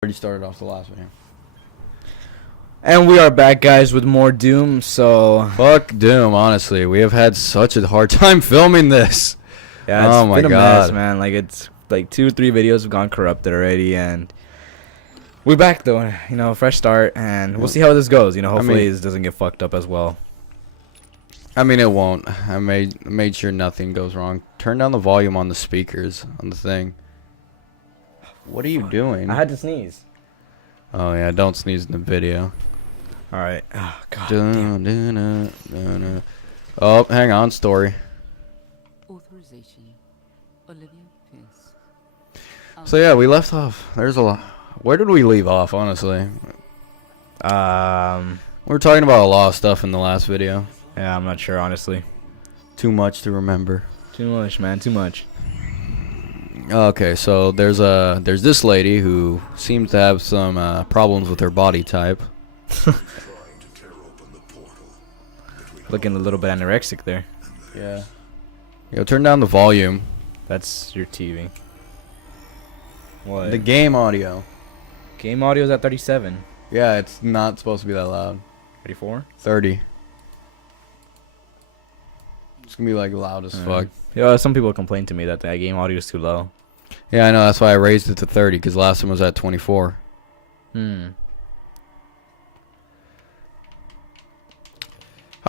Already started off the last video. And we are back, guys, with more Doom. So Fuck Doom, honestly. We have had such a hard time filming this. yeah, it's Oh my been a God. mess, man. Like it's like 2 or 3 videos have gone corrupted already, and we're back though. You know, fresh start, and we'll see how this goes. You know, hopefully this doesn't get fucked up as well. I mean, it won't. I made sure nothing goes wrong. Turn down the volume on the speakers on the thing. What are you doing? I had to sneeze. Oh yeah, don't sneeze in the video. All right. Oh God. Dun, dun, dun, dun, dun. Oh, hang on, story. Authorization. Olivia Pierce. So yeah, we left off. There's a lot. Where did we leave off, honestly? We were talking about a lot of stuff in the last video. Yeah, I'm not sure, honestly. Too much to remember. Too much, man. Too much. Okay, so there's this lady who seems to have some problems with her body type. Looking a little bit anorexic there. Yeah. Yo, turn down the volume. That's your TV. What? The game audio. Game audio's at 37. Yeah, it's not supposed to be that loud. 34. 30. It's gonna be like loud as fuck. Yeah, some people complain to me that the game audio is too low. Yeah, I know. That's why I raised it to 30 because last time was at 24. I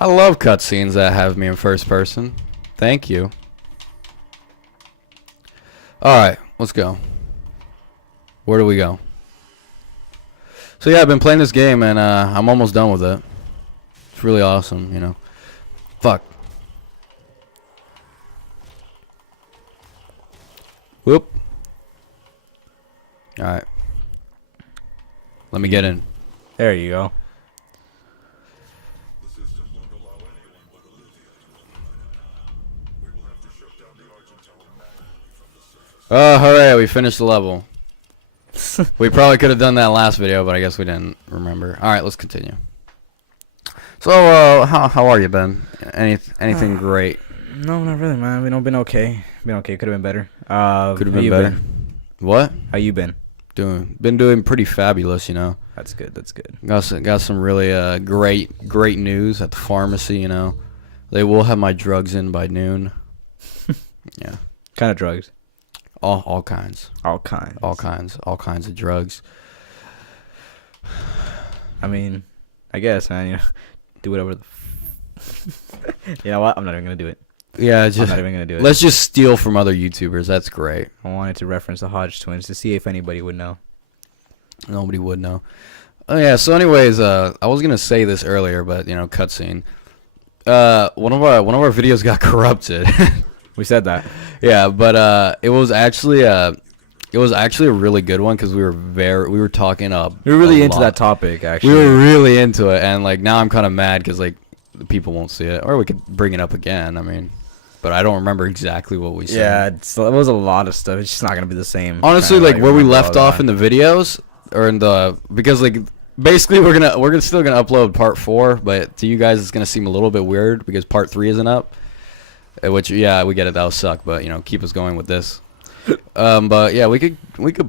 love cutscenes that have me in first person. Thank you. Alright, let's go. Where do we go? So yeah, I've been playing this game and I'm almost done with it. It's really awesome, you know. Fuck. Whoop. Alright. Let me get in. There you go. Oh, hooray, we finished the level. We probably could have done that last video, but I guess we didn't remember. Alright, let's continue. So, how are you, Ben? Anything great? No, not really, man. We don't been okay. Been okay. Could have been better. Could have been better. What? How you been? Been doing pretty fabulous, you know. That's good. That's good. Got some really great news at the pharmacy, you know. They will have my drugs in by noon. Yeah. Kind of drugs. All kinds. All kinds. All kinds of drugs. I mean, I guess, man. You know, do whatever. You know what? I'm not even gonna do it. Yeah, I'm not even gonna do it. Let's just steal from other YouTubers. That's great. I wanted to reference the Hodge twins to see if anybody would know. Nobody would know. Oh yeah. So, anyways, I was gonna say this earlier, but you know, cutscene. One of our videos got corrupted. We said that. Yeah, but it was actually a really good one because we were talking We were really a into lot. that topic, actually. We were really into it, and like now I'm kind of mad because like the people won't see it, or we could bring it up again. I mean, but I don't remember exactly what we said. Yeah, it was a lot of stuff. It's just not gonna be the same. Honestly, Kinda, like where we remember left all off that. in the videos or in the because like basically we're still gonna upload part 4, but to you guys it's gonna seem a little bit weird because part 3 isn't up. Which yeah, we get it, that'll suck, but you know, keep us going with this. But yeah, we could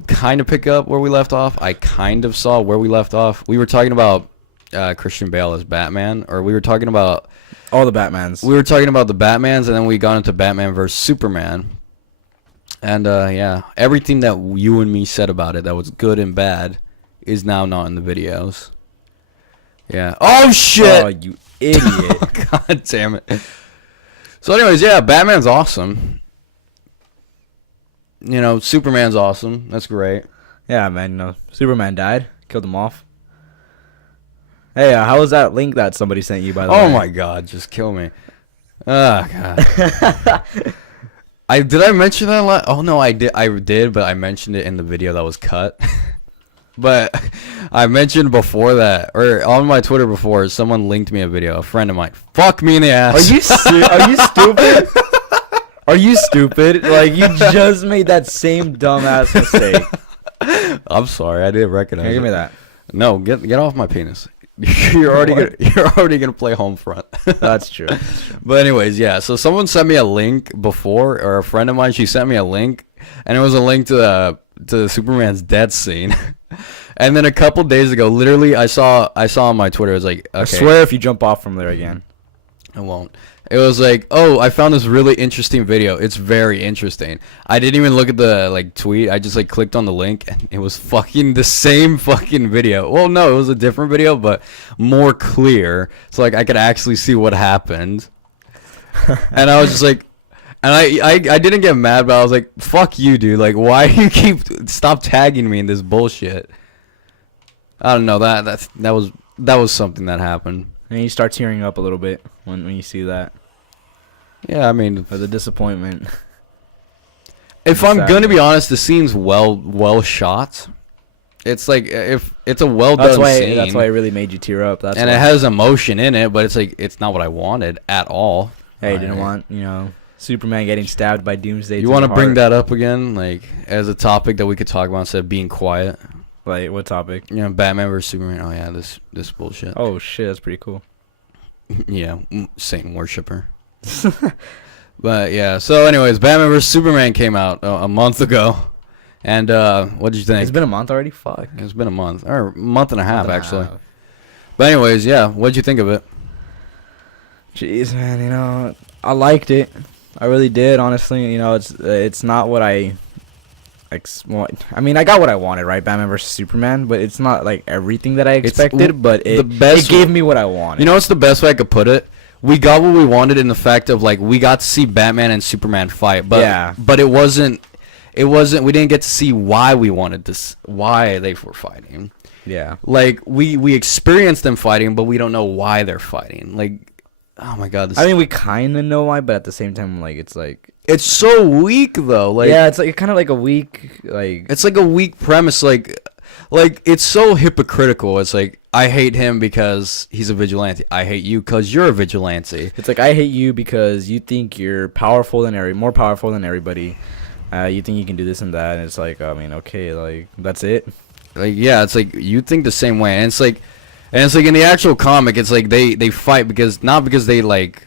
kind of pick up where we left off. I kind of saw where we left off. We were talking about Christian Bale as Batman, or we were talking about all the Batmans. we were talking about the Batmans, and then we got into Batman vs Superman. And yeah, everything that you and me said about it that was good and bad is now not in the videos. Yeah. Oh shit! Oh, you idiot! God damn it. So anyways, yeah, Batman's awesome. You know, Superman's awesome. That's great. Yeah, man. You know, Superman died. Killed him off. Hey, how was that link that somebody sent you, by the way? Oh my god, just kill me. Oh god. Did I mention that oh no, I did, but I mentioned it in the video that was cut. But I mentioned before that, or on my Twitter before, someone linked me a video, a friend of mine. Fuck me in the ass. Are you stupid? Are you stupid? Like, you just made that same dumbass mistake. I'm sorry, I didn't recognize Here, give it. me that. No, get off my penis. You're already gonna play home front. That's true. But anyways, yeah. So someone sent me a link before, or a friend of mine, she sent me a link, and it was a link to Superman's death scene. And then a couple days ago, literally, I saw on my Twitter, it was like, okay, I swear if you jump off from there again. I won't. It was like, oh, I found this really interesting video. It's very interesting. I didn't even look at the like tweet. I just like clicked on the link, and it was fucking the same fucking video. Well, no, it was a different video, but more clear. So like I could actually see what happened. And I was just like, and I didn't get mad, but I was like, fuck you, dude. Like, why do you stop tagging me in this bullshit? I don't know. That was something that happened. And you start tearing up a little bit when you see that. Yeah, I mean, Or the disappointment. if I'm gonna be honest, the scene's well shot. It's like if it's a well done scene. That's why it really made you tear up. That's and why. it has emotion in it, but it's like it's not what I wanted at all. Hey, you didn't want Superman getting stabbed by Doomsday. You want to bring that up again, like as a topic that we could talk about instead of being quiet? Like what topic? You know, Batman vs Superman. Oh yeah, this bullshit. Oh shit, that's pretty cool. Yeah, Satan worshiper. But yeah, so anyways, Batman vs Superman came out a month ago, and what did you think? It's been a month already. Fuck. It's been a month or a month and a half Month and a actually. half. But anyways, yeah, what did you think of it? Jeez, man, I liked it. I really did, honestly. It's not what I I mean, I got what I wanted, right? Batman vs Superman, but it's not like everything that I expected. But it gave me what I wanted. You know what's the best way I could put it? We got what we wanted in the fact of like we got to see Batman and Superman fight, but Yeah. but it wasn't. We didn't get to see why we wanted this, why they were fighting. Yeah. Like we experienced them fighting, but we don't know why they're fighting. Like, oh my god, I mean, we kind of know why, but at the same time, like it's like it's so weak though. Like yeah, it's like kind of like a weak like. it's like a weak premise. Like it's so hypocritical. It's like I hate him because he's a vigilante. I hate you because you're a vigilante. It's like I hate you because you think you're more powerful than everybody. You think you can do this and that, and it's like, I mean, okay, like that's it. Like yeah, it's like you think the same way, and it's like in the actual comic, it's like they fight because not because they like.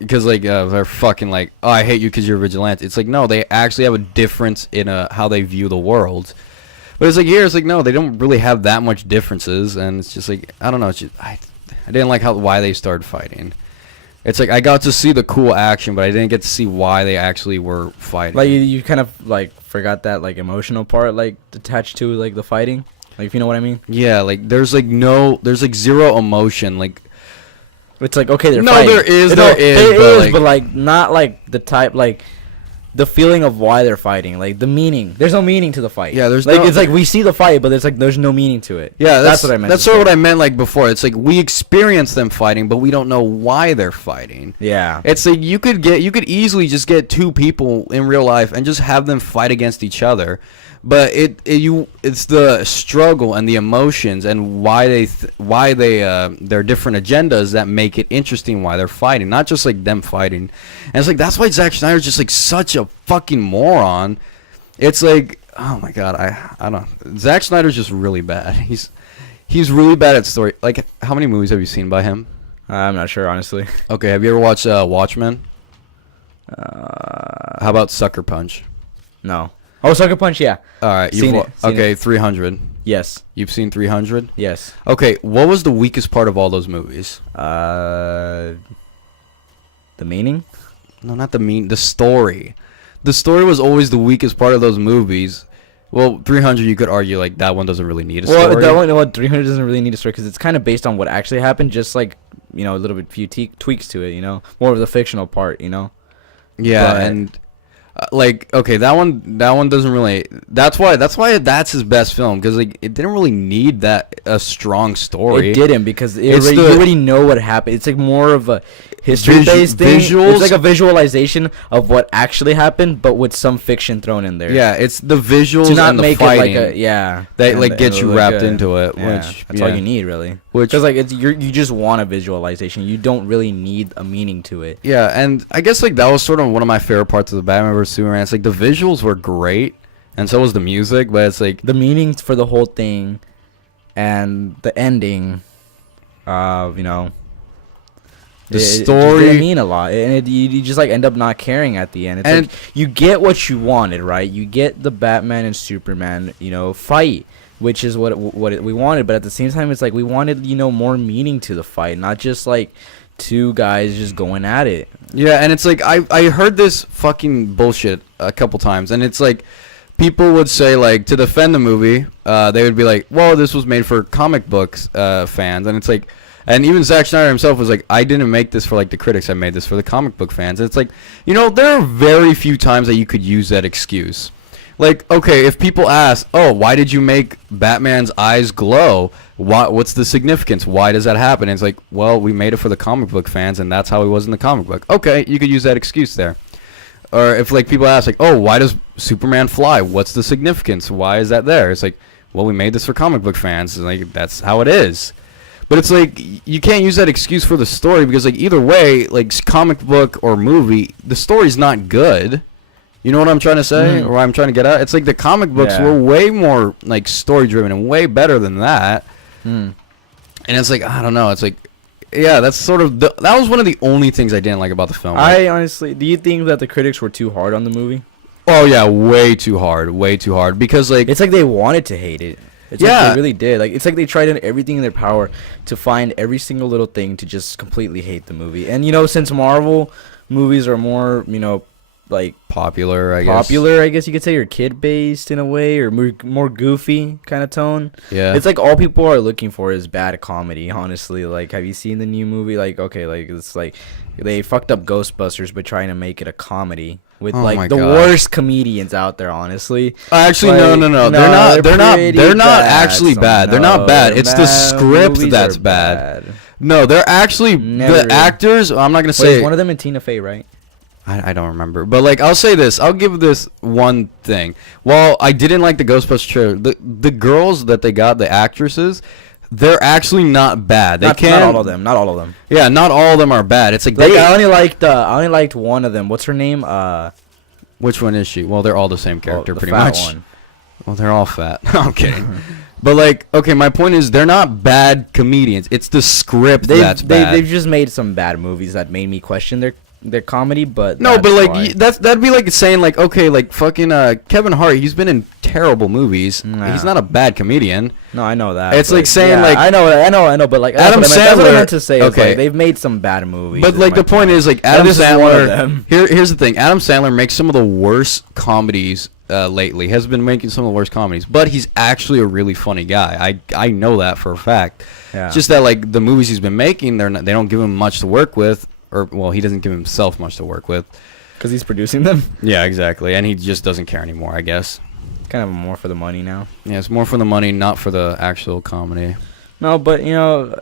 Because like they're fucking like, oh, I hate you because you're a vigilante. It's like no, they actually have a difference in how they view the world. But it's like here, it's like no, they don't really have that much differences, and it's just like I don't know. It's just, I didn't like why they started fighting. It's like I got to see the cool action, but I didn't get to see why they actually were fighting. Like you kind of like forgot that like emotional part like attached to like the fighting. Like if you know what I mean. Yeah, like there's like zero emotion. Like It's like okay, they're no, fighting. there is, but like not like the type like the feeling of why they're fighting, like the meaning. There's no meaning to the fight. Yeah, there's like no, it's like we see the fight, but there's no meaning to it. Yeah, that's what I meant. That's sort of what I meant like before. It's like we experience them fighting, but we don't know why they're fighting. Yeah, it's like you could easily just get two people in real life and just have them fight against each other. But it's the struggle and the emotions and why they their different agendas that make it interesting why they're fighting, not just like them fighting. And it's like that's why Zack Snyder's just like such a fucking moron. It's like oh my god, I don't. Zack Snyder's just really bad. He's really bad at story. Like how many movies have you seen by him? I'm not sure honestly. Okay, have you ever watched Watchmen? How about Sucker Punch? No. Oh, Sucker Punch, yeah. All right, Seen okay, it. 300. Yes. You've seen 300? Yes. Okay, what was the weakest part of all those movies? The meaning? No, not the story. The story was always the weakest part of those movies. Well, 300 you could argue like that one doesn't really need a story. Well, that one, 300 doesn't really need a story because it's kind of based on what actually happened, just like, a little bit few tweaks to it, more of the fictional part, Yeah, but, and like okay, that one doesn't really. That's why that's his best film because like it didn't really need a strong story. It didn't because you already know what happened. It's like more of a history-based thing. Visuals. It's like a visualization of what actually happened, but with some fiction thrown in there. Yeah, it's the visuals to not and the make fighting it like that like get you wrapped into it. Yeah, Which that's all you need really. Because like you just want a visualization. You don't really need a meaning to it. Yeah, and I guess like that was sort of one of my favorite parts of the Batman vs Superman. It's like the visuals were great, and so was the music. But it's like the meanings for the whole thing, and the ending. The story didn't mean a lot, and you just like end up not caring at the end. It's like you get what you wanted, right? You get the Batman and Superman, fight. which is we wanted. But at the same time, it's like we wanted, you know, more meaning to the fight, not just like two guys just going at it. Yeah, and it's like I heard this fucking bullshit a couple times, and it's like people would say, like, to defend the movie, they would be like, well, this was made for comic books fans, and it's like, and even Zack Snyder himself was like, I didn't make this for like the critics, I made this for the comic book fans. And it's like, you know, there are very few times that you could use that excuse. Like, okay, if people ask, oh, why did you make Batman's eyes glow? What's the significance? Why does that happen? And it's like, well, we made it for the comic book fans, and that's how he was in the comic book. Okay, you could use that excuse there. Or if, like, people ask, like, oh, why does Superman fly? What's the significance? Why is that there? It's like, well, we made this for comic book fans. And, like, that's how it is. But it's like, you can't use that excuse for the story because, like, either way, like, comic book or movie, the story's not good. You know what I'm trying to say? Or what I'm trying to get at? It's like the comic books were way more, like, story-driven and way better than that. And it's like, I don't know. It's like, yeah, that's sort of, that was one of the only things I didn't like about the film. Like, I honestly, do you think that the critics were too hard on the movie? oh, yeah, way too hard. Way too hard. Because, like, It's like they wanted to hate it. It's like they really did. Like, it's like they tried everything in their power to find every single little thing to just completely hate the movie. And, you know, since Marvel movies are more, you know, like popular, I guess you could say, or kid based in a way, or more goofy kind of tone. Yeah, it's like all people are looking for is bad comedy, honestly. Like, have you seen the new movie? Like, okay, like, it's like they fucked up Ghostbusters by trying to make it a comedy with like the worst comedians out there, honestly. Actually, like, no, they're not actually bad. They're not bad. It's the script that's bad. No, they're actually the actors. I'm not gonna say. Wait, one of them and Tina Fey, right? I don't remember, but like, I'll say this. I'll give this one thing. While I didn't like the Ghostbusters trailer, the girls that they got, the actresses, they're actually not bad. Not all of them. Yeah, not all of them are bad. It's like I only liked one of them. What's her name? Which one is she? Well, they're all the same character, the pretty fat much. One. Well, they're all fat. Okay. But, like, okay, my point is they're not bad comedians. It's the script that's bad. They've just made some bad movies that made me question their comedy, but no, but like that'd be like saying, like, okay, like fucking Kevin Hart, he's been in terrible movies. Nah. He's not a bad comedian. No, I know that. It's like saying, like, I know, but like Adam Sandler. That's what I meant to say. Okay, like, they've made some bad movies. But like the point is, like, Adam Sandler. Here's the thing: Adam Sandler makes some of the worst comedies lately. Has been making some of the worst comedies, but he's actually a really funny guy. I know that for a fact. Yeah. It's just that, like, the movies he's been making, they don't give him much to work with. Or, well, he doesn't give himself much to work with. Because he's producing them? Yeah, exactly. And he just doesn't care anymore, I guess. Kind of more for the money now. Yeah, it's more for the money, not for the actual comedy. No, but, you know,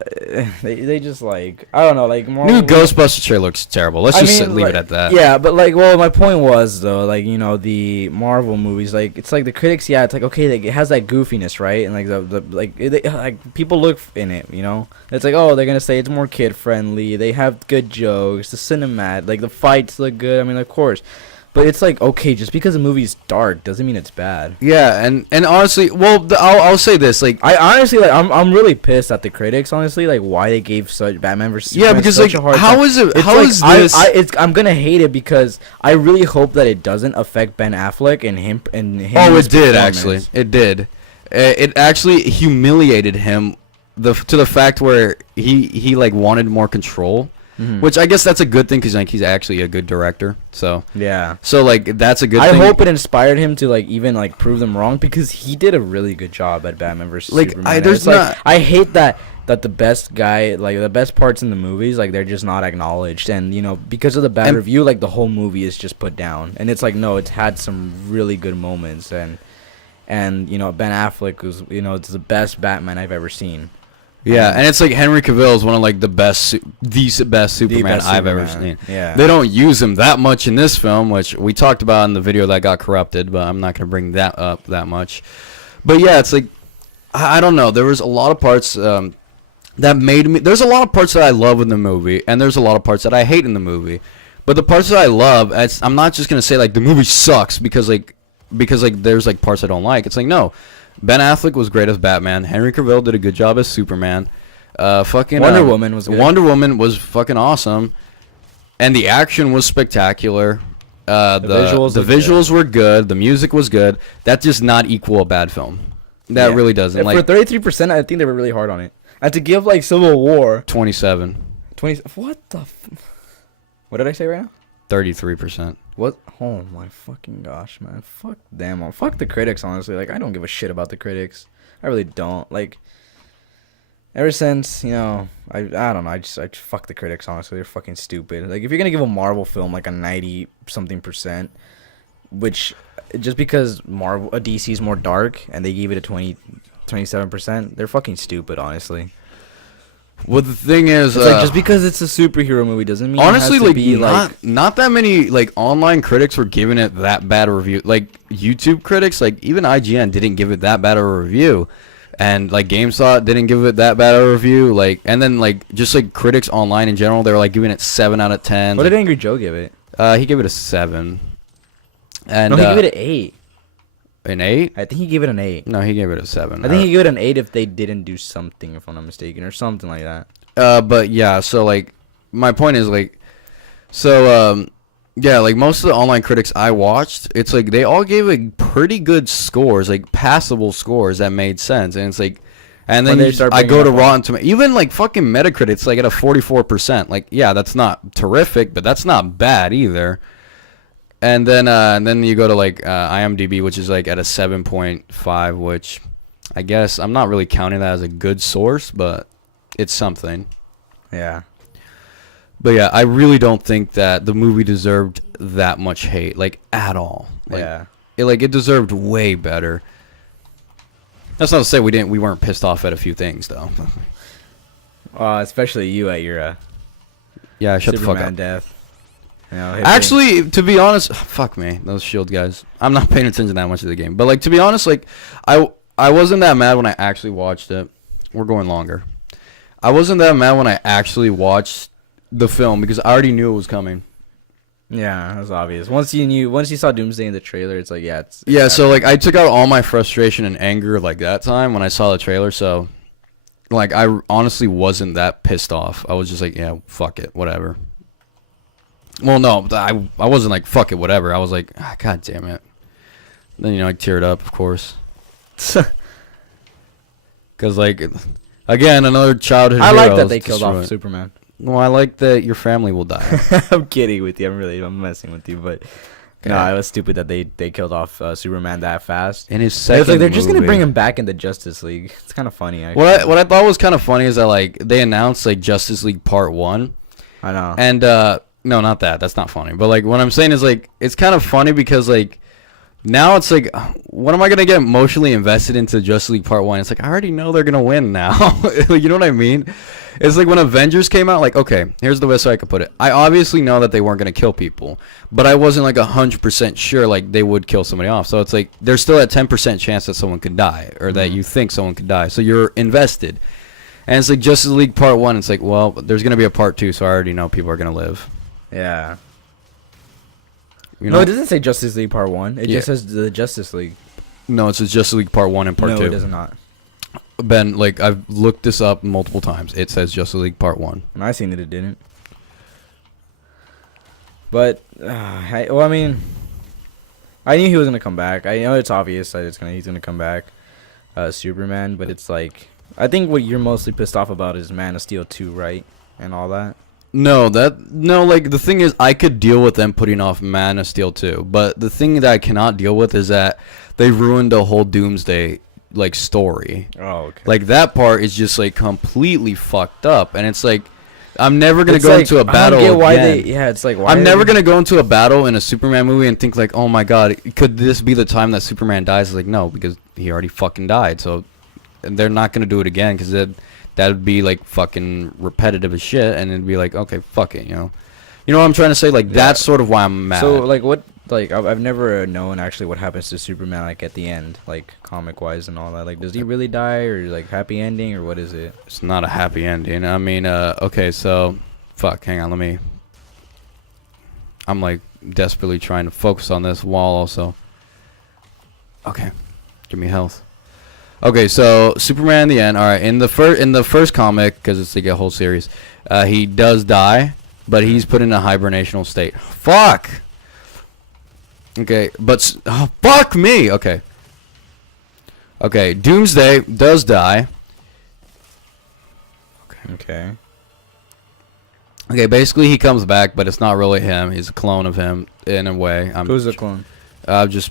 they just, like, I don't know, like, more... New Ghostbusters trailer looks terrible. Let's just leave it at that. Yeah, but, like, well, my point was, though, like, you know, the Marvel movies, like, it's like the critics, yeah, it's like, okay, like, it has that goofiness, right? And, like, like, people look in it, you know? It's like, oh, they're gonna say it's more kid-friendly, they have good jokes, the cinematic, like, the fights look good, I mean, of course. But it's like, okay, just because a movie's dark doesn't mean it's bad. Yeah, and honestly, well, I'll say this, like, I honestly, like, I'm really pissed at the critics, honestly, like, why they gave such Batman vs Superman because, such like, a hard how time. is it? It's how like, is this? I'm gonna hate it because I really hope that it doesn't affect Ben Affleck and him Oh, it did actually. It did. It actually humiliated him, to the fact where he like wanted more control. Mm-hmm. Which I guess that's a good thing because, like, he's actually a good director. So yeah. So, like, that's a good thing. I hope it inspired him to, like, even, like, prove them wrong because he did a really good job at Batman vs Superman. I hate that the best guy, like, the best parts in the movies, like, they're just not acknowledged, and, you know, because of the bad review, like, the whole movie is just put down. And it's like, no, it's had some really good moments, and you know, Ben Affleck was, you know, it's the best Batman I've ever seen. Yeah, and it's like Henry Cavill is one of, like, the best Superman I've ever seen. Yeah. They don't use him that much in this film, which we talked about in the video that got corrupted, but I'm not going to bring that up that much. But yeah, it's like, I don't know. There was a lot of parts that made me... There's a lot of parts that I love in the movie, and there's a lot of parts that I hate in the movie. But the parts that I love, I'm not just going to say, like, the movie sucks because there's, like, parts I don't like. It's like, no. Ben Affleck was great as Batman. Henry Cavill did a good job as Superman. Wonder Woman was good. Wonder Woman was fucking awesome, and the action was spectacular. The visuals were good. The music was good. That does not equal a bad film. That Yeah. really doesn't. And Like for 33%, I think they were really hard on it. And to give like Civil War 27, 20, what did I say right now? 33%. What? Oh my fucking gosh, man! Fuck them. Fuck the critics. Honestly, like I don't give a shit about the critics. I really don't. Like, ever since I don't know. I just fuck the critics. Honestly, they're fucking stupid. Like, if you're gonna give a Marvel film like a 90 something percent, which just because a DC is more dark and they gave it a 27%, they're fucking stupid. Honestly, Well, the thing is, it's like just because it's a superhero movie doesn't mean honestly, it has to like be not that many like online critics were giving it that bad a review. Like YouTube critics, like even IGN didn't give it that bad a review, and like GameSpot didn't give it that bad a review. Like, and then like just like critics online in general, they were like giving it 7 out of 10. What did Angry Joe give it? He gave it a 7. And No, he gave it an 8. an 8. I think he gave it an 8. No, he gave it a 7. I think he gave it an 8 if they didn't do something, if I'm not mistaken, or something like that. But yeah, so like my point is like, so yeah, like most of the online critics I watched, it's like they all gave it pretty good scores, like passable scores that made sense, and it's like, and then When they start I go to bringing up Rotten Tomatoes, even like fucking Metacritic's like at a 44%. Like, yeah, that's not terrific, but that's not bad either. And then you go to like IMDb, which is like at a 7.5, which I guess I'm not really counting that as a good source, but it's something. Yeah. But yeah, I really don't think that the movie deserved that much hate, like at all. Like, Yeah. it deserved way better. That's not to say we weren't pissed off at a few things though. Especially you at your Yeah, shut the fuck Superman up. death. Hit me. Actually, to be honest, fuck me, those Shield guys. I'm not paying attention that much to the game. But like to be honest, like I wasn't that mad when I actually watched it. We're going longer. I wasn't that mad when I actually watched the film because I already knew it was coming. Yeah, that's obvious. Once you saw Doomsday in the trailer, it's like, yeah, it's Yeah, so like I took out all my frustration and anger like that time when I saw the trailer. So like I honestly wasn't that pissed off. I was just like, yeah, fuck it, whatever. Well, no, I wasn't like fuck it, whatever. I was like, god damn it. Then I teared up, of course, because like again another childhood. I like hero that they is killed off destroyed. Superman. Well, I like that your family will die. I'm kidding with you. I'm messing with you, but no, Okay. it was stupid that they killed off Superman that fast. In his It's second like they're just gonna movie. bring him back in the Justice League. It's kind of funny. Actually. What I thought was kind of funny is that like they announced like Justice League Part 1. I know. And no, not that. That's not funny. But like what I'm saying is like it's kind of funny because like now it's like when am I gonna get emotionally invested into Justice League Part 1? It's like I already know they're gonna win now. You know what I mean? It's like when Avengers came out. Like okay, here's the best way I could put it. I obviously know that they weren't gonna kill people, but I wasn't like 100% sure like they would kill somebody off. So it's like there's still a 10% chance that someone could die or that you think someone could die. So you're invested. And it's like Justice League Part 1. It's like well, there's gonna be a Part 2, so I already know people are gonna live. Yeah. You No, know? it doesn't say Justice League Part 1. It Yeah. just says the Justice League. No, it's Justice League Part 1 and Part no, 2. it does not. Ben, like, I've looked this up multiple times. It says Justice League Part 1. When I seen it didn't. But, I mean, I knew he was gonna come back. I know it's obvious that he's gonna come back, Superman. But it's like, I think what you're mostly pissed off about is Man of Steel 2, right, and all that. No, like, the thing is, I could deal with them putting off Man of Steel 2. But the thing that I cannot deal with is that they ruined the whole Doomsday, like, story. Oh, okay. Like, that part is just, like, completely fucked up. And it's like, I'm never going to It's go like, into a battle I don't get why again. it's like, why I'm are never they- going to go into a battle in a Superman movie and think like, oh my god, could this be the time that Superman dies? It's like, no, because he already fucking died. So and they're not going to do it again because that'd be like fucking repetitive as shit. And it'd be like, okay, fuck it, you know. You know what I'm trying to say? Like, that's sort of why I'm mad. So, like, what, like, I've never known actually what happens to Superman, like, at the end, like, comic-wise and all that. Like, does he really die, or, like, happy ending, or what is it? It's not a happy ending. I mean, okay, so, fuck, hang on, I'm, like, desperately trying to focus on this while also. Okay, give me health. Okay, so, Superman in the end, alright, in the first comic, because it's, like, a whole series, he does die, but he's put in a hibernational state. Fuck! Okay, but, oh, fuck me! Okay. Okay, Doomsday does die. Okay. Okay, basically he comes back, but it's not really him. He's a clone of him in a way. Who's the clone? Just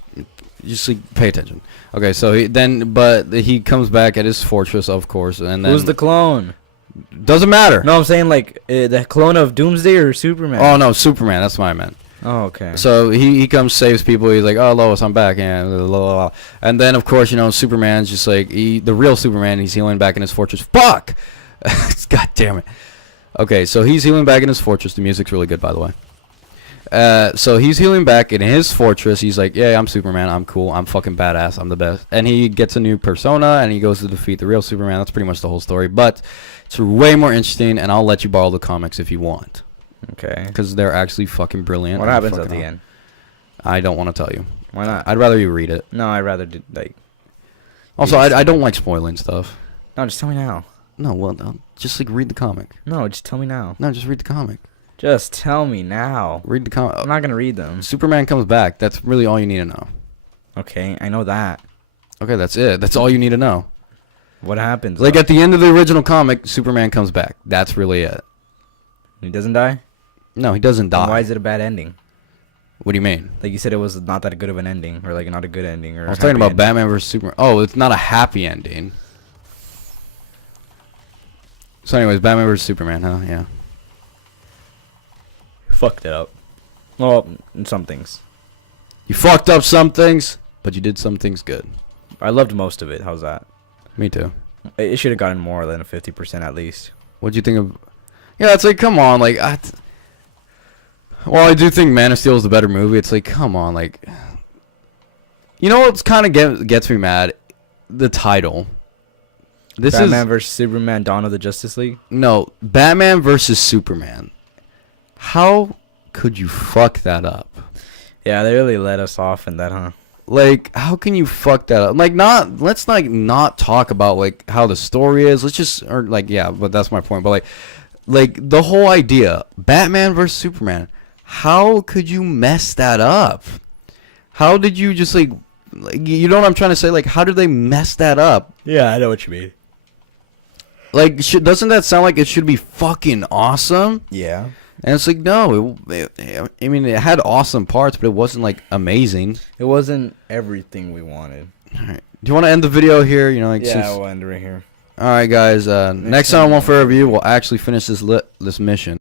like, pay attention. Okay, so he comes back at his fortress, of course, and then Who's the clone? doesn't matter. No, I'm saying like the clone of Doomsday or Superman. Oh no, Superman. That's what I meant. Oh, okay. So he comes, saves people. He's like, oh Lois, I'm back, and blah, blah, blah. And then of course Superman's just like the real Superman. He's healing back in his fortress. Fuck. God damn it. Okay, so he's healing back in his fortress. The music's really good, by the way. So he's healing back in his fortress. He's like, yeah, I'm Superman. I'm cool. I'm fucking badass. I'm the best. And he gets a new persona, and he goes to defeat the real Superman. That's pretty much the whole story. But it's way more interesting, and I'll let you borrow the comics if you want. Okay. Because they're actually fucking brilliant. What happens at the end? I don't want to tell you. Why not? I'd rather you read it. No, I'd rather do, like. Also, I don't like spoiling stuff. No, just tell me now. No, well, no, just like read the comic. No, just tell me now. No, just read the comic. Just tell me now. Read the comic. I'm not gonna read them. Superman comes back. That's really all you need to know. Okay, I know that. Okay, that's it. That's all you need to know. What happens? Like though? at the end of the original comic, Superman comes back. That's really it. He doesn't die? No, he doesn't Then die. why is it a bad ending? What do you mean? Like you said, it was not that good of an ending, or like not a good ending, or. I was talking about Batman vs Superman. Oh, it's not a happy ending. So, anyways, Batman vs Superman, huh? Yeah. Fucked it up. Well, in some things. You fucked up some things, but you did some things good. I loved most of it. How's that? Me too. It should have gotten more than a 50% at least. What'd you think of? Yeah, it's like, come on, like, well, I do think Man of Steel is the better movie. It's like, come on, like, you know what's kind of gets me mad? The title. This Batman is vs Superman: Dawn of the Justice League. no Batman versus Superman. How could you fuck that up? Yeah, they really let us off in that, huh? Like, how can you fuck that up? Like, let's not talk about like how the story is. Let's just, or like, yeah, but that's my point. But like the whole idea, Batman versus Superman. How could you mess that up? How did you just like you know what I'm trying to say? Like, how did they mess that up? Yeah, I know what you mean. Like, doesn't that sound like it should be fucking awesome? Yeah. And it's like, no, I mean, it had awesome parts, but it wasn't like amazing. It wasn't everything we wanted. All right. Do you want to end the video here? You know, like, Yeah, we'll end right here. all right, guys. Next time on One for Review, we'll actually finish this mission.